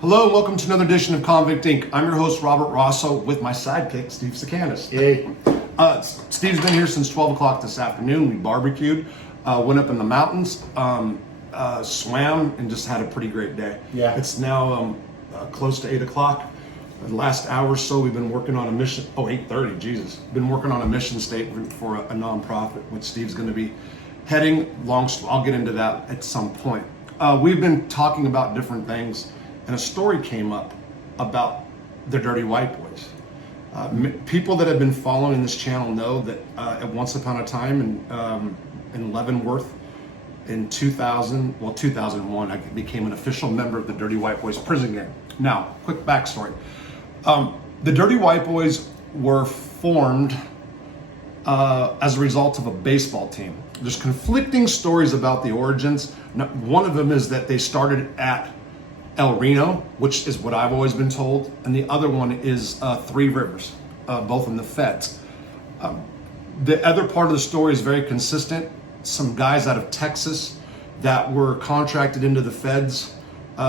Hello, and welcome to another edition of Convict Inc. I'm your host, Robert Rosso, with my sidekick, Steve Sikanas. Hey. Steve's been here since 12 o'clock this afternoon. We barbecued, went up in the mountains, swam, and just had a pretty great day. Yeah. It's now close to 8 o'clock. The last hour or so, we've been working on a mission. 8:30, Jesus. Been working on a mission statement for a nonprofit, which Steve's going to be heading. I'll get into that at some point. We've been talking about different things, and a story came up about the Dirty White Boys. People that have been following this channel know that at once upon a time in Leavenworth in 2001, I became an official member of the Dirty White Boys prison gang. Now, quick backstory. The Dirty White Boys were formed as a result of a baseball team. There's conflicting stories about the origins. One of them is that they started at El Reno, which is what I've always been told, and the other one is Three Rivers, both in the feds. The other part of the story is very consistent. Some guys out of Texas that were contracted into the feds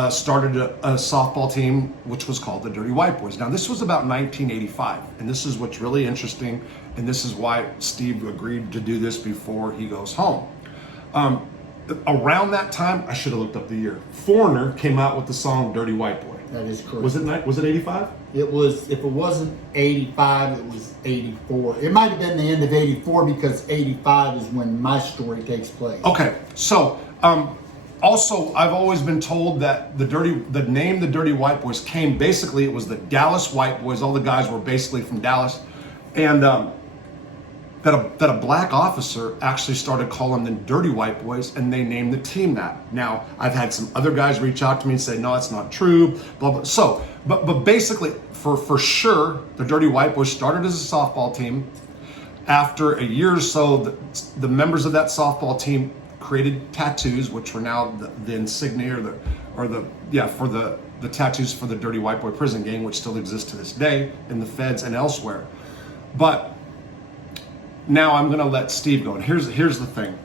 started a softball team, which was called the Dirty White Boys. Now, this was about 1985, and this is what's really interesting, and this is why Steve agreed to do this before he goes home. Around that time, I should have looked up the year. Foreigner came out with the song "Dirty White Boy." That is correct. Was it 85? It was. If it wasn't 85, it was 84. It might have been the end of 84 because 85 is when my story takes place. Okay, so also I've always been told that the name the Dirty White Boys came, basically it was the Dallas White Boys. All the guys were basically from Dallas, and that a black officer actually started calling them Dirty White Boys, and they named the team that. Now, I've had some other guys reach out to me and say, no, that's not true, blah, blah. So, but basically, for sure, the Dirty White Boys started as a softball team. After a year or so, the members of that softball team created tattoos, which were now the insignia for the tattoos for the Dirty White Boy prison gang, which still exists to this day in the feds and elsewhere. But now I'm going to let Steve go, and here's the thing.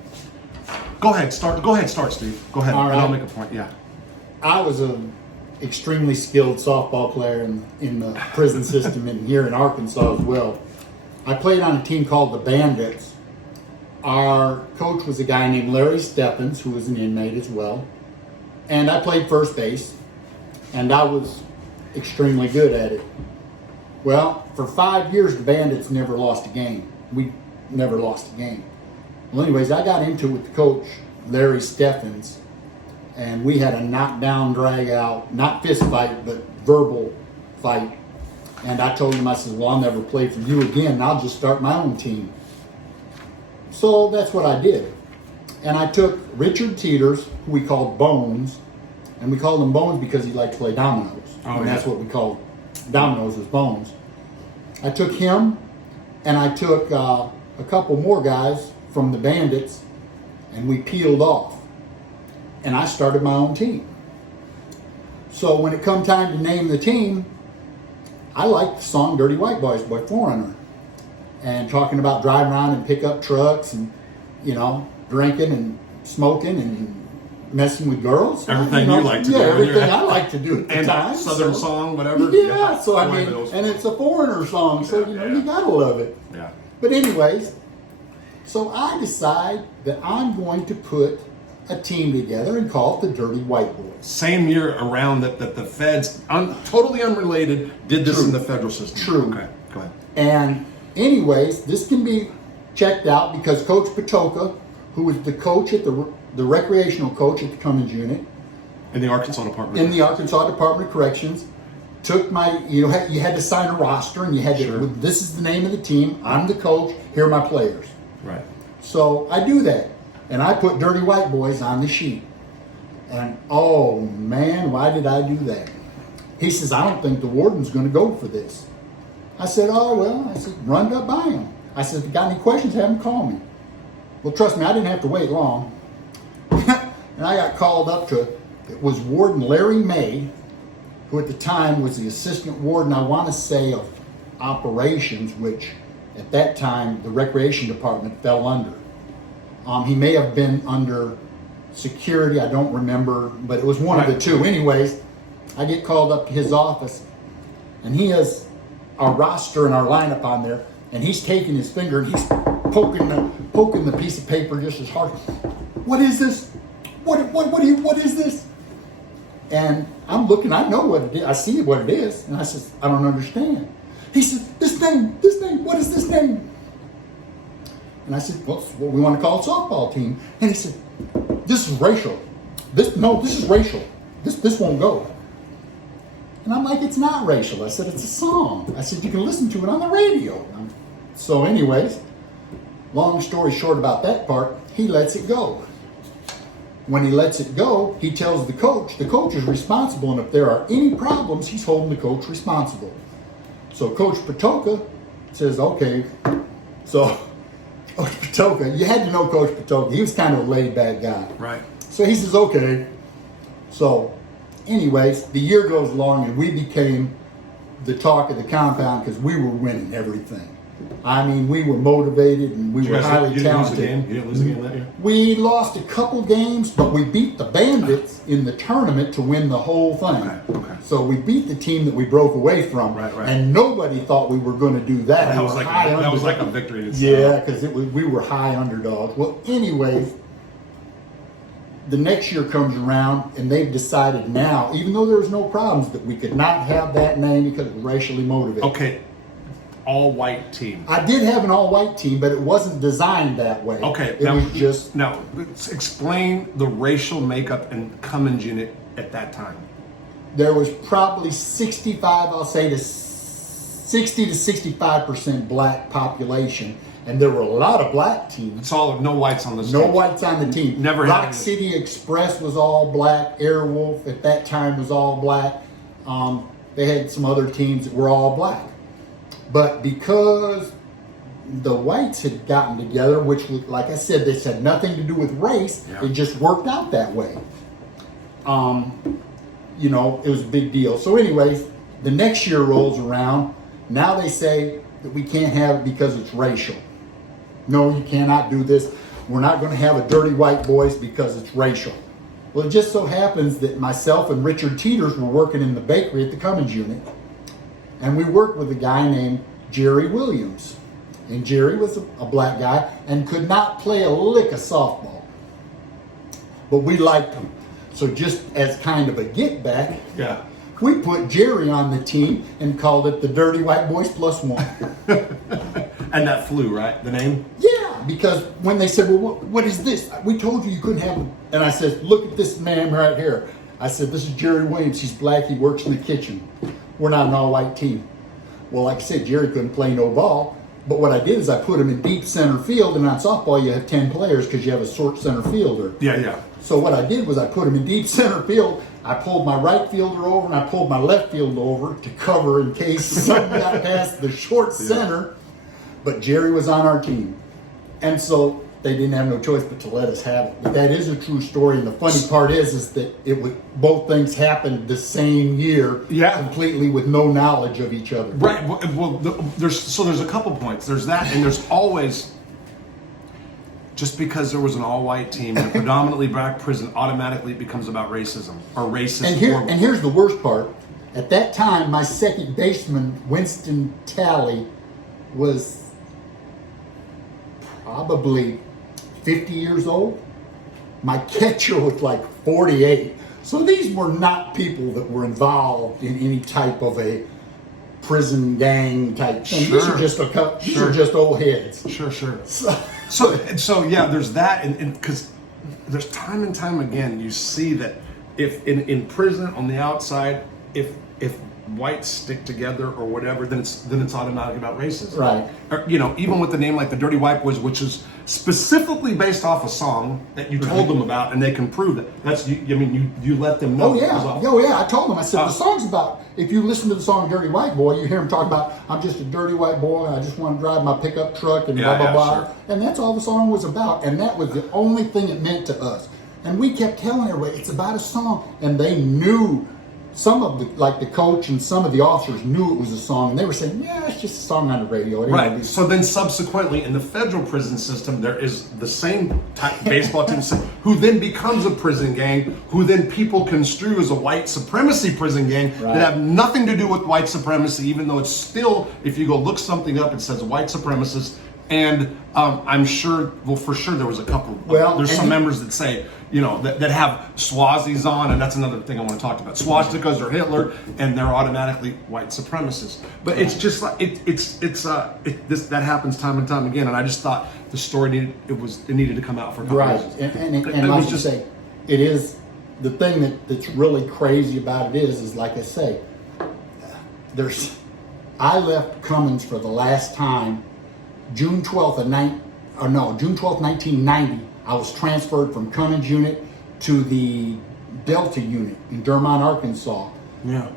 Go ahead, start, Steve. Go ahead, All right. And I'll make a point. Yeah. I was an extremely skilled softball player in the prison system and here in Arkansas as well. I played on a team called the Bandits. Our coach was a guy named Larry Stephens, who was an inmate as well. And I played first base, and I was extremely good at it. Well, for 5 years, the Bandits never lost a game. We never lost a game. Well, anyways, I got into it with the coach, Larry Stephens, and we had a knockdown, drag out, not fist fight, but verbal fight. And I told him, I said, well, I'll never play for you again, and I'll just start my own team. So that's what I did. And I took Richard Teeters, who we called Bones, and we called him Bones because he liked to play dominoes. And that's what we called dominoes, was Bones. I took him, and I took a couple more guys from the Bandits, and we peeled off. And I started my own team. So when it come time to name the team, I liked the song Dirty White Boys by Foreigner. And talking about driving around in pickup trucks and, drinking and smoking and messing with girls. Everything you like to do. Yeah, everything I like to do at the and time. Southern song, whatever. Yeah, so I mean, and it's a Foreigner song, so you gotta love it. Yeah. But anyways, so I decide that I'm going to put a team together and call it the Dirty White Boys. Same year around that the feds, totally unrelated, did this in the federal system. True. Okay, go ahead. And anyways, this can be checked out because Coach Patoka, who was the coach at the recreational coach at the Cummins unit In the Arkansas Department. in the Arkansas Department of Corrections, took my, you had to sign a roster, and you had to, Sure. this is the name of the team, I'm the coach, here are my players. Right. So I do that, and I put Dirty White Boys on the sheet. And oh man, why did I do that? He says, I don't think the warden's going to go for this. I said, oh well, I said, run it up by him. I said, if you got any questions, have him call me. Well, trust me, I didn't have to wait long. And I got called up to, it was Warden Larry May, who at the time was the assistant warden, I want to say, of operations, which at that time the recreation department fell under. He may have been under security, I don't remember, but it was one of the two. Anyways, I get called up to his office, and he has our roster and our lineup on there, and he's taking his finger and he's poking the piece of paper just as hard. What is this? What is this? And I'm looking, I know what it is. I see what it is. And I says, I don't understand. He said, this name, what is this name? And I said, well, it's what we want to call a softball team. And he said, this is racial. This is racial. This won't go. And I'm like, it's not racial. I said, it's a song. I said, you can listen to it on the radio. So anyways, long story short about that part, he lets it go. When he lets it go, he tells the coach is responsible, and if there are any problems, he's holding the coach responsible. So Coach Patoka says, okay. So Coach Patoka, you had to know Coach Patoka. He was kind of a laid-back guy. Right. So he says, okay. So anyways, the year goes along, and we became the talk of the compound because we were winning everything. I mean, we were motivated and we were highly talented. You didn't lose a game that year? We lost a couple games, but we beat the Bandits in the tournament to win the whole thing. Okay. So we beat the team that we broke away from, Right. and nobody thought we were going to do that. That was like a victory in itself. Yeah, because we were high underdogs. Well, anyways, the next year comes around, and they've decided now, even though there was no problems, that we could not have that name because it was racially motivated. Okay. All-white team. I did have an all-white team, but it wasn't designed that way. Okay. It was just... Now, explain the racial makeup in Cummins unit at that time. There was probably 65, I'll say, to 60 to 65% black population, and there were a lot of black teams. It's all no whites on the team. No whites on the team. Never Rock had City Express was all black. Airwolf at that time was all black. They had some other teams that were all black. But because the whites had gotten together, which, like I said, this had nothing to do with race, Yeah. it just worked out that way. It was a big deal. So anyways, the next year rolls around. Now they say that we can't have it because it's racial. No, you cannot do this. We're not going to have a dirty white boys because it's racial. Well, it just so happens that myself and Richard Teeters were working in the bakery at the Cummins unit. And we worked with a guy named Jerry Williams. And Jerry was a black guy and could not play a lick of softball. But we liked him. So just as kind of a get back, Yeah. we put Jerry on the team and called it the Dirty White Boys Plus One. And that flew, right? The name? Yeah, because when they said, well, what is this? We told you couldn't have him. And I said, look at this man right here. I said, this is Jerry Williams. He's black. He works in the kitchen. We're not an all-white team. Well, like I said, Jerry couldn't play no ball. But what I did is I put him in deep center field. And on softball, you have 10 players because you have a short center fielder. Yeah. So what I did was I put him in deep center field. I pulled my right fielder over and I pulled my left fielder over to cover in case something got past the short center. But Jerry was on our team. And so they didn't have no choice but to let us have it. But that is a true story. And the funny part is that it was both things happened the same year, completely with no knowledge of each other. Right. Well, there's a couple points. There's that, and there's always, just because there was an all-white team in a predominantly black prison, automatically it becomes about racism or racist. And here's the worst part. At that time, my second baseman, Winston Talley, was probably 50 years old. My catcher was like 48. So these were not people that were involved in any type of a prison gang type thing. Sure. These are just old heads. Sure. So yeah, there's that, and because there's time and time again you see that if in prison on the outside, if whites stick together or whatever, then it's automatic about racism. Right. Or, even with the name like the Dirty White Boys, which is specifically based off a song that you told them about, and they can prove that. That's you let them know. Oh yeah. I told them. I said the song's about. If you listen to the song "Dirty White Boy," you hear him talk about, "I'm just a dirty white boy. I just want to drive my pickup truck and blah blah blah." Sure. And that's all the song was about. And that was the only thing it meant to us. And we kept telling everybody it's about a song, and they knew. some of the coach and some of the officers knew it was a song, and they were saying, "Yeah, it's just a song on the radio." It ain't Right. gonna be-" So then subsequently in the federal prison system, there is the same baseball team who then becomes a prison gang, who then people construe as a white supremacy prison gang that have nothing to do with white supremacy, even though it's still, if you go look something up, it says white supremacists. And I'm sure, well, for sure there was a couple, there's some members that say, you know, that have swazis on, and that's another thing I want to talk about. Swastikas are Hitler, and they're automatically white supremacists. But it's just like that happens time and time again. And I just thought the story needed to come out for a couple reasons. And like you say, it is the thing that's really crazy about it is like I say, I left Cummins for the last time June 12th, 1990. I was transferred from Cummins unit to the Delta unit in Dermont, Arkansas. Yeah.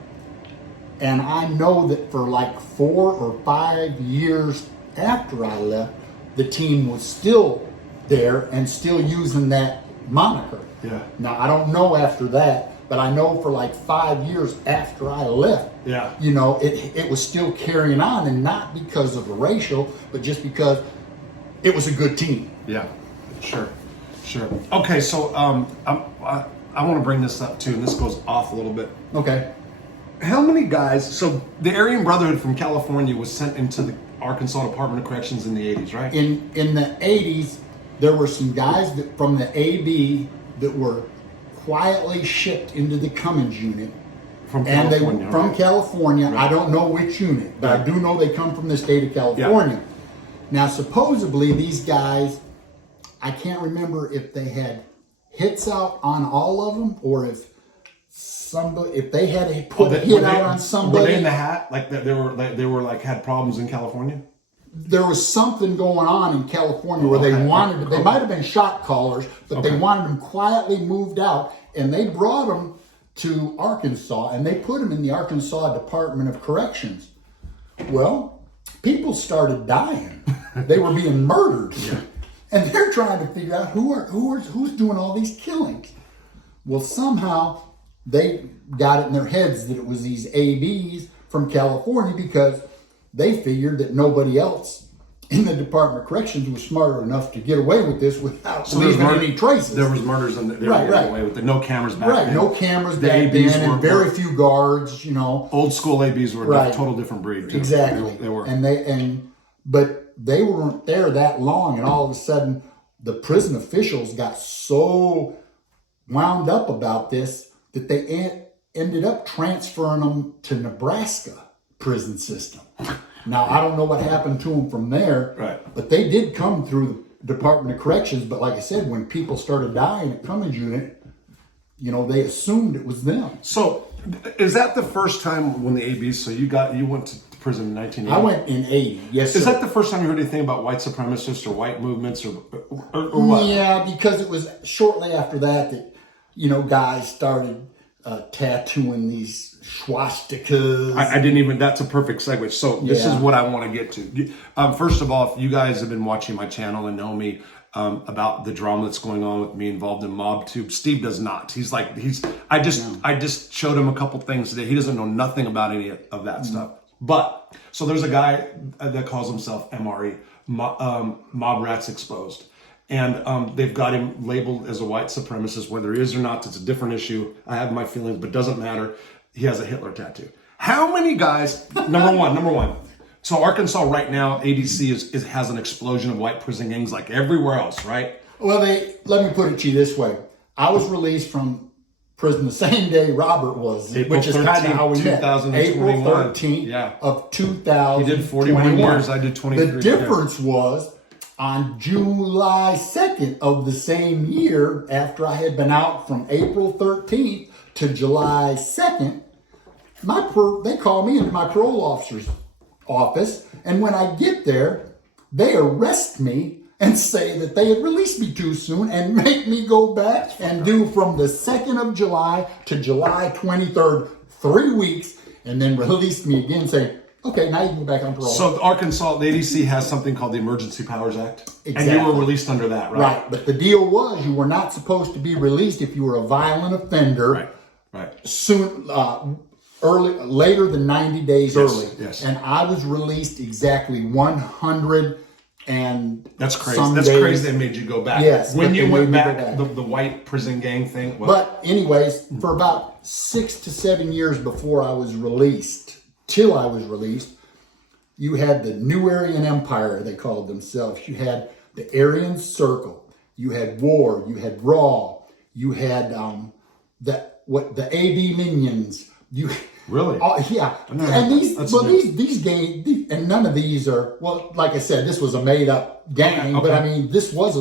And I know that for like 4 or 5 years after I left, the team was still there and still using that moniker. Yeah. Now, I don't know after that, but I know for like 5 years after I left, you know, it was still carrying on, and not because of the racial, but just because it was a good team. Yeah, sure. Okay, so I want to bring this up too, and this goes off a little bit. Okay. How many guys, so the Aryan Brotherhood from California was sent into the Arkansas Department of Corrections in the 80s, right? In the 80s, there were some guys from the AB that were quietly shipped into the Cummins unit. From California. And from California. Right. I don't know which unit, but I do know they come from the state of California. Yeah. Now, supposedly these guys, I can't remember if they had hits out on all of them, or if they had to put a hit out on somebody. Were they in the hat? Like they were had problems in California? There was something going on in California where they might have been shot callers, but they wanted them quietly moved out, and they brought them to Arkansas, and they put them in the Arkansas Department of Corrections. Well, people started dying. They were being murdered. Yeah. And they're trying to figure out who's doing all these killings. Well, somehow they got it in their heads that it was these ABs from California, because they figured that nobody else in the Department of Corrections was smart enough to get away with this without leaving any traces. There was murders and they were getting away with it. No cameras back then. No cameras back then, and very few guards, you know. Old school ABs were a total different breed, too. Exactly. They were. But they weren't there that long, and all of a sudden the prison officials got so wound up about this that they ended up transferring them to Nebraska prison system. Now, I don't know what happened to them from there, but they did come through the Department of Corrections. But like I said, when people started dying at Cummins unit, you know, they assumed it was them. So, is that the first time when the ABs? So you went to prison in 1980. I went in 80. Yes, sir. Is that the first time you heard anything about white supremacists or white movements or what? Yeah, because it was shortly after that you know, guys started tattooing these swastikas. I didn't even, that's a perfect segue. So this is what I want to get to. First of all, if you guys have been watching my channel and know me about the drama that's going on with me involved in MobTube, Steve does not. I just showed him a couple things today. He doesn't know nothing about any of that stuff. But, so there's a guy that calls himself MRE, Mob Rats Exposed. And they've got him labeled as a white supremacist. Whether he is or not, it's a different issue. I have my feelings, but it doesn't matter. He has a Hitler tattoo. How many guys, number one. So Arkansas right now, ADC has an explosion of white prison gangs like everywhere else, right? Well, let me put it to you this way. I was released from prison the same day Robert was, which is kind of how we met. April 13th of 2000. He did 41 years, I did 23. The difference was, on July 2nd of the same year, after I had been out from April 13th to July 2nd, they call me into my parole officer's office, and when I get there, they arrest me and say that they had released me too soon and make me go back and do from the 2nd of July to July 23rd, 3 weeks, and then release me again saying, okay, now you can go back on parole. So Arkansas, the ADC has something called the Emergency Powers Act. Exactly. And you were released under that, right? Right, but the deal was you were not supposed to be released if you were a violent offender. Right. soon, later than 90 days early. Yes. And I was released exactly 100 and That's crazy. some That's days. crazy they made you go back. Yes, When but you they went made me go back, back. the white prison gang thing. Well, But anyways, for about 6 to 7 years before I was released, till I was released, you had the New Aryan Empire, they called themselves. You had the Aryan Circle. You had War. You had Raw. You had the AB Minions. You really? Yeah. And these games, and none of these are, well, like I said, this was a made up gang, Okay. but I mean, this was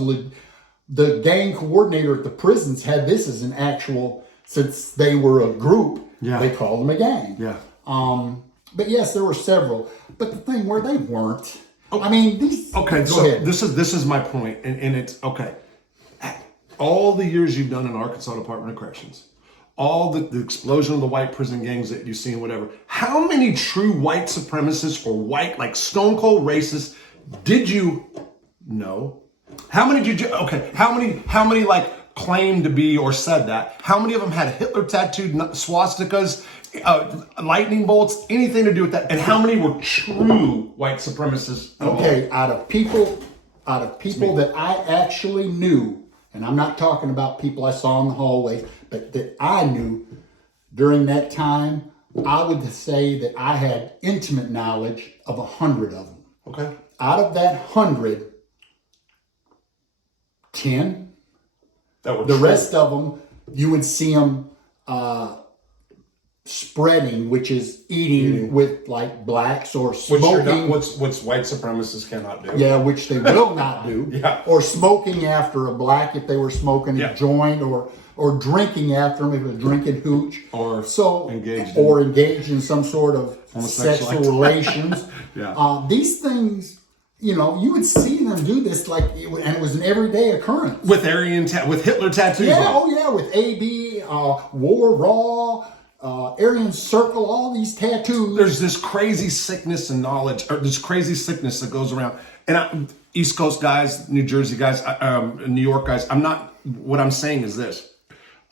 the gang coordinator at the prisons had this as an actual, since they were a group, they called them a gang. Yeah. But yes, there were several. But the thing where they weren't, I mean, these. Okay, Go so ahead. this is my point, and it's okay. All the years you've done in Arkansas Department of Corrections, all the explosion of the white prison gangs that you've seen, whatever. How many true white supremacists or white, like stone cold racists, did you know? How many did you? Okay, how many like claimed to be or said that? How many of them had Hitler tattooed swastikas, lightning bolts, anything to do with that? And how many were true white supremacists? Okay, out of people that I actually knew, and I'm not talking about people I saw in the hallway, but that I knew during that time, I would say that I had intimate knowledge of 100 of them. Okay. Out of that 100, 10. That were The true. rest of them, you would see them spreading, which is eating with like blacks or smoking. What's white supremacists cannot do. Yeah, which they will not do. Yeah. Or smoking after a black if they were smoking a joint, or drinking after them if they were drinking hooch. Or engaged in some sort of homosexual sexual relations. Yeah. These things, you would see them do this and it was an everyday occurrence. With with Hitler tattoos. Yeah, on. with AB, War, Raw, Aryan Circle, all these tattoos. There's this crazy sickness and knowledge, or this crazy sickness that goes around. And East Coast guys, New Jersey guys, New York guys, what I'm saying is this.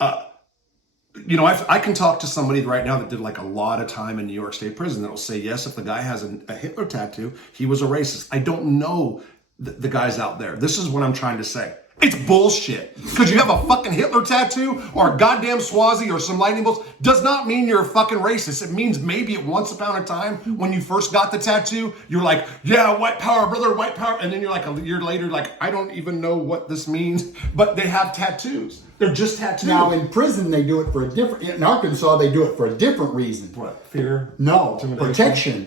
I can talk to somebody right now that did like a lot of time in New York State prison that'll say, yes, if the guy has a Hitler tattoo, he was a racist. I don't know the guys out there. This is what I'm trying to say. It's bullshit. Because you have a fucking Hitler tattoo or a goddamn Swazi or some lightning bolts does not mean you're a fucking racist. It means maybe at once upon a time when you first got the tattoo, you're like, yeah, white power, brother, white power. And then you're like a year later, like, I don't even know what this means. But they have tattoos. They're just tattoos. Now in prison, they do it in Arkansas, they do it for a different reason. What? Fear? No, Protection.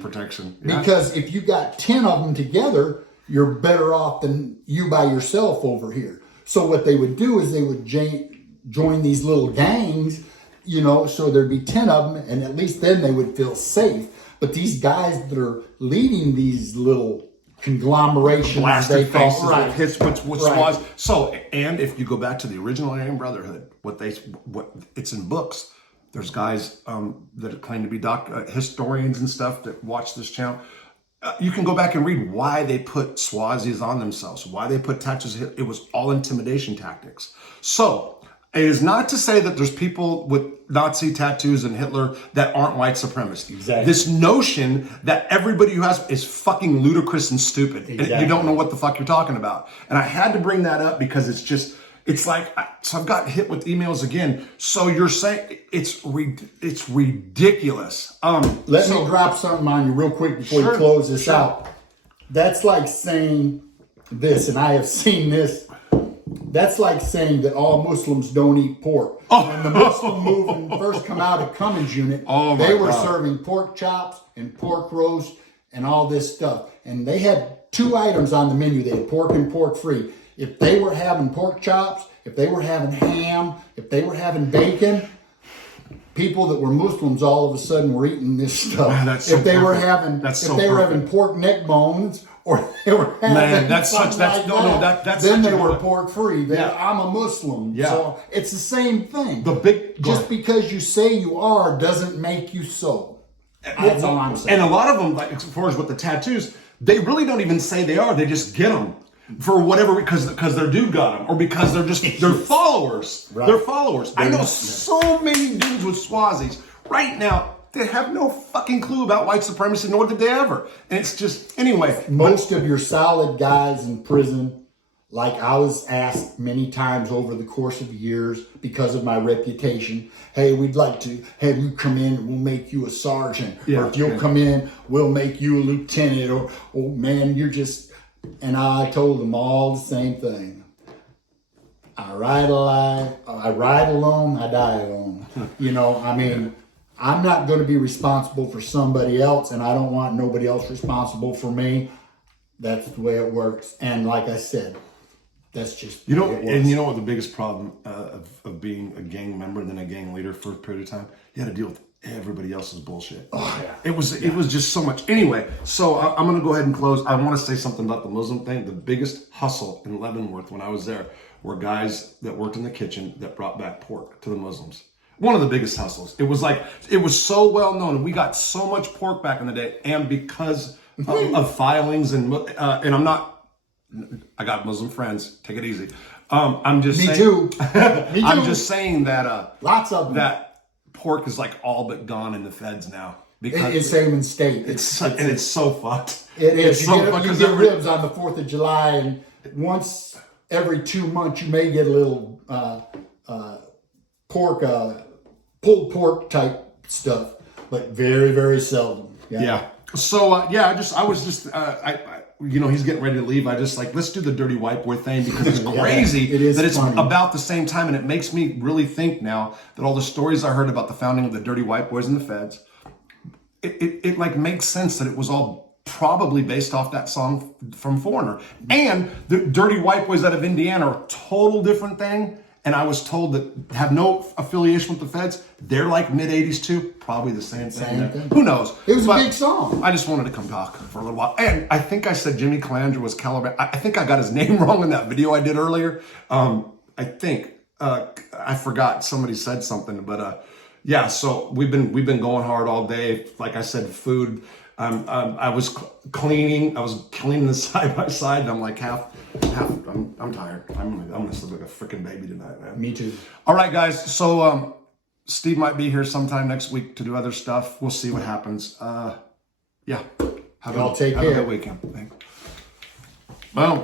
Yeah. Because if you got 10 of them together, you're better off than you by yourself over here. So what they would do is they would join these little gangs, so there'd be 10 of them, and at least then they would feel safe. But these guys that are leading these little conglomerations, blasted they call faces right. with hits, with squads. So, and if you go back to the original Aryan Brotherhood, what it's in books. There's guys that claim to be historians and stuff that watch this channel. You can go back and read why they put Swazis on themselves, why they put tattoos. It was all intimidation tactics. So it is not to say that there's people with Nazi tattoos and Hitler that aren't white supremacists. Exactly. This notion that everybody who has is fucking ludicrous and stupid. Exactly. And you don't know what the fuck you're talking about. And I had to bring that up because it's like, so I've got hit with emails again. So you're saying it's ridiculous. Let me drop something on you real quick before you close this out. That's like saying this, and I have seen this. That's like saying that all Muslims don't eat pork. When the Muslim movement first come out of Cummins Unit, they were serving pork chops and pork roast and all this stuff. And they had 2 items on the menu. They had pork and pork free. If they were having pork chops, if they were having ham, if they were having bacon, people that were Muslims all of a sudden were eating this stuff. Man, that's so if they were perfect. having pork neck bones, or they were having then they were pork free. I'm a Muslim, so it's the same thing. Just because you say you are doesn't make you so. That's all I'm saying. And a lot of them, like as far as with the tattoos, they really don't even say they are. They just get them. for whatever, because their dude got them, or because they're followers. Right. They're followers. I know so many dudes with Swazis right now that have no fucking clue about white supremacy, nor did they ever. And it's just, anyway. Most of your solid guys in prison, like I was asked many times over the course of years because of my reputation, hey, we'd like to have you come in and we'll make you a sergeant. Yeah, or if you'll come in, we'll make you a lieutenant. Or, oh man, you're just... And I told them all the same thing. I ride alone, I die alone. You know, I mean, I'm not going to be responsible for somebody else, and I don't want nobody else responsible for me. That's the way it works. And like I said, that's just You know, the way it works. and you know what the biggest problem of being a gang member and then a gang leader for a period of time? You had to deal with everybody else's bullshit. Oh, yeah. It was just so much. Anyway, so I'm going to go ahead and close. I want to say something about the Muslim thing. The biggest hustle in Leavenworth when I was there were guys that worked in the kitchen that brought back pork to the Muslims. One of the biggest hustles. It was so well known. We got so much pork back in the day, and because of filings and I'm not, I got Muslim friends. Take it easy. I'm just saying. Too. Me too. I'm just saying that Lots of them. that pork is like all but gone in the feds now because It's same in state. it's so fucked. It is. It's so fucked You 'cause get ribs on the 4th of July, and once every 2 months you may get a little pork, pulled pork type stuff, but very, very seldom. Yeah. So I was just he's getting ready to leave. I just let's do the dirty white boy thing because it's crazy it is that it's funny. about the same time, and it makes me really think now that all the stories I heard about the founding of the dirty white boys and the feds, it like makes sense that it was all probably based off that song from Foreigner. And the dirty white boys out of Indiana are a total different thing. And I was told that have no affiliation with the feds. They're like mid-'80s too. Probably the same thing. Who knows? It was a big song. I just wanted to come talk for a little while. And I think I said Jimmy Calandra was Caliban. I think I got his name wrong in that video I did earlier. I think I forgot. Somebody said something, but yeah. So we've been going hard all day. Like I said, food. I was cleaning. I was cleaning the side by side, and I'm like half. I'm tired. I'm gonna sleep like a freaking baby tonight, man. Me too. All right, guys. So Steve might be here sometime next week to do other stuff. We'll see what happens. Yeah. Y'all take care. Have a good weekend. Thanks. Well.